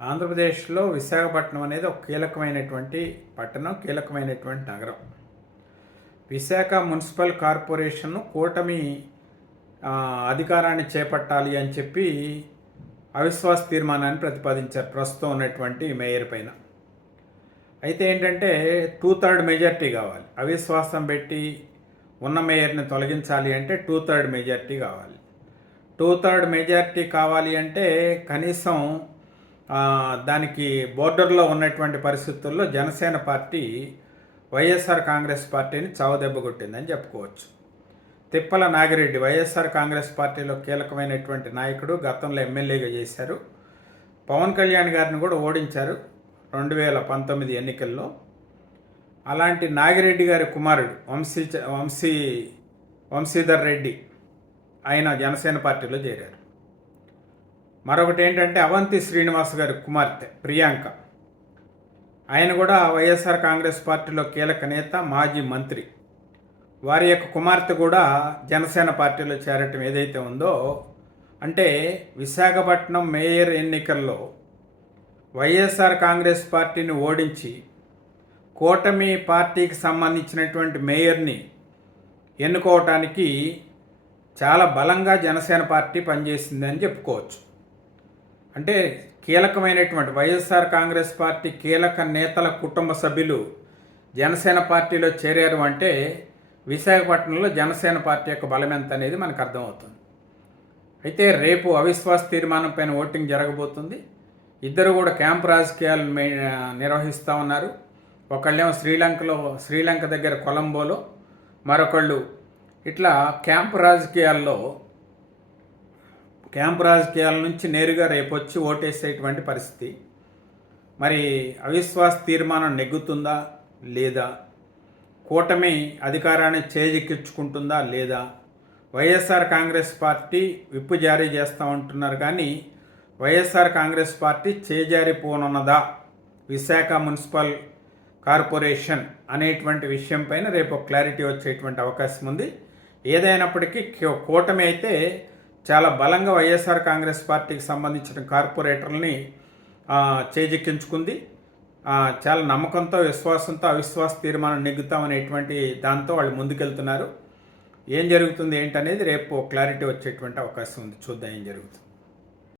ఆంధ్రప్రదేశ్లో విశాఖపట్నం అనేది ఒక కీలకమైనటువంటి పట్టణం, కీలకమైనటువంటి నగరం. విశాఖ మున్సిపల్ కార్పొరేషన్ కూటమి అధికారాన్ని చేపట్టాలి అని చెప్పి అవిశ్వాస తీర్మానాన్ని ప్రతిపాదించారు ప్రస్తుతం ఉన్నటువంటి మేయర్ పైన. అయితే ఏంటంటే 2/3 మెజార్టీ కావాలి. అవిశ్వాసం పెట్టి ఉన్న మేయర్ని తొలగించాలి అంటే 2/3 మెజార్టీ కావాలి. 2/3 మెజార్టీ కావాలి అంటే కనీసం దానికి బోర్డర్లో ఉన్నటువంటి పరిస్థితుల్లో జనసేన పార్టీ వైఎస్ఆర్ కాంగ్రెస్ పార్టీని చావుదెబ్బ కొట్టిందని చెప్పుకోవచ్చు. తిప్పల నాగిరెడ్డి వైఎస్ఆర్ కాంగ్రెస్ పార్టీలో కీలకమైనటువంటి నాయకుడు, గతంలో ఎమ్మెల్యేగా చేశారు. పవన్ కళ్యాణ్ గారిని కూడా ఓడించారు 2019 ఎన్నికల్లో. అలాంటి నాగిరెడ్డి గారి కుమారుడు వంశీధర్ రెడ్డి ఆయన జనసేన పార్టీలో చేరారు. మరొకటి ఏంటంటే అవంతి శ్రీనివాస్ గారి కుమార్తె ప్రియాంక, ఆయన కూడా వైఎస్ఆర్ కాంగ్రెస్ పార్టీలో కీలక నేత, మాజీ మంత్రి. వారి యొక్క కుమార్తె కూడా జనసేన పార్టీలో చేరటం ఏదైతే ఉందో, అంటే విశాఖపట్నం మేయర్ ఎన్నికల్లో వైఎస్ఆర్ కాంగ్రెస్ పార్టీని ఓడించి కూటమి పార్టీకి సంబంధించినటువంటి మేయర్ని ఎన్నుకోవటానికి చాలా బలంగా జనసేన పార్టీ పనిచేసిందని చెప్పుకోవచ్చు. అంటే కీలకమైనటువంటి వైఎస్ఆర్ కాంగ్రెస్ పార్టీ కీలక నేతల కుటుంబ సభ్యులు జనసేన పార్టీలో చేరారు అంటే విశాఖపట్నంలో జనసేన పార్టీ యొక్క బలం ఎంత అనేది మనకు అర్థమవుతుంది. అయితే రేపు అవిశ్వాస తీర్మానం పైన ఓటింగ్ జరగబోతుంది. ఇద్దరు కూడా క్యాంప్ రాజకీయాలు నిర్వహిస్తూ ఉన్నారు. ఒకళ్ళేమో శ్రీలంక దగ్గర కొలంబోలో, మరొకళ్ళు ఇట్లా క్యాంప్ రాజకీయాల నుంచి నేరుగా రేపు వచ్చి ఓటేసేటువంటి పరిస్థితి. మరి అవిశ్వాస తీర్మానం నెగ్గుతుందా లేదా, కూటమి అధికారాన్ని చేజిక్కించుకుంటుందా లేదా, వైఎస్ఆర్ కాంగ్రెస్ పార్టీ విప్పు జారీ చేస్తామంటున్నారు కానీ వైఎస్ఆర్ కాంగ్రెస్ పార్టీ చేజారిపోనున్నదా విశాఖ మున్సిపల్ కార్పొరేషన్ అనేటువంటి విషయం పైన రేపు క్లారిటీ వచ్చేటువంటి అవకాశం ఉంది. ఏదైనప్పటికీ కూటమి అయితే చాలా బలంగా వైఎస్ఆర్ కాంగ్రెస్ పార్టీకి సంబంధించిన కార్పొరేటర్లని చేజిక్కించుకుంది. చాలా నమ్మకంతో, విశ్వాసంతో అవిశ్వాస తీర్మానం నెగ్గుతామనేటువంటి దాంతో వాళ్ళు ముందుకెళ్తున్నారు. ఏం జరుగుతుంది ఏంటనేది రేపు క్లారిటీ వచ్చేటువంటి అవకాశం ఉంది. చూద్దాం ఏం జరుగుతుంది.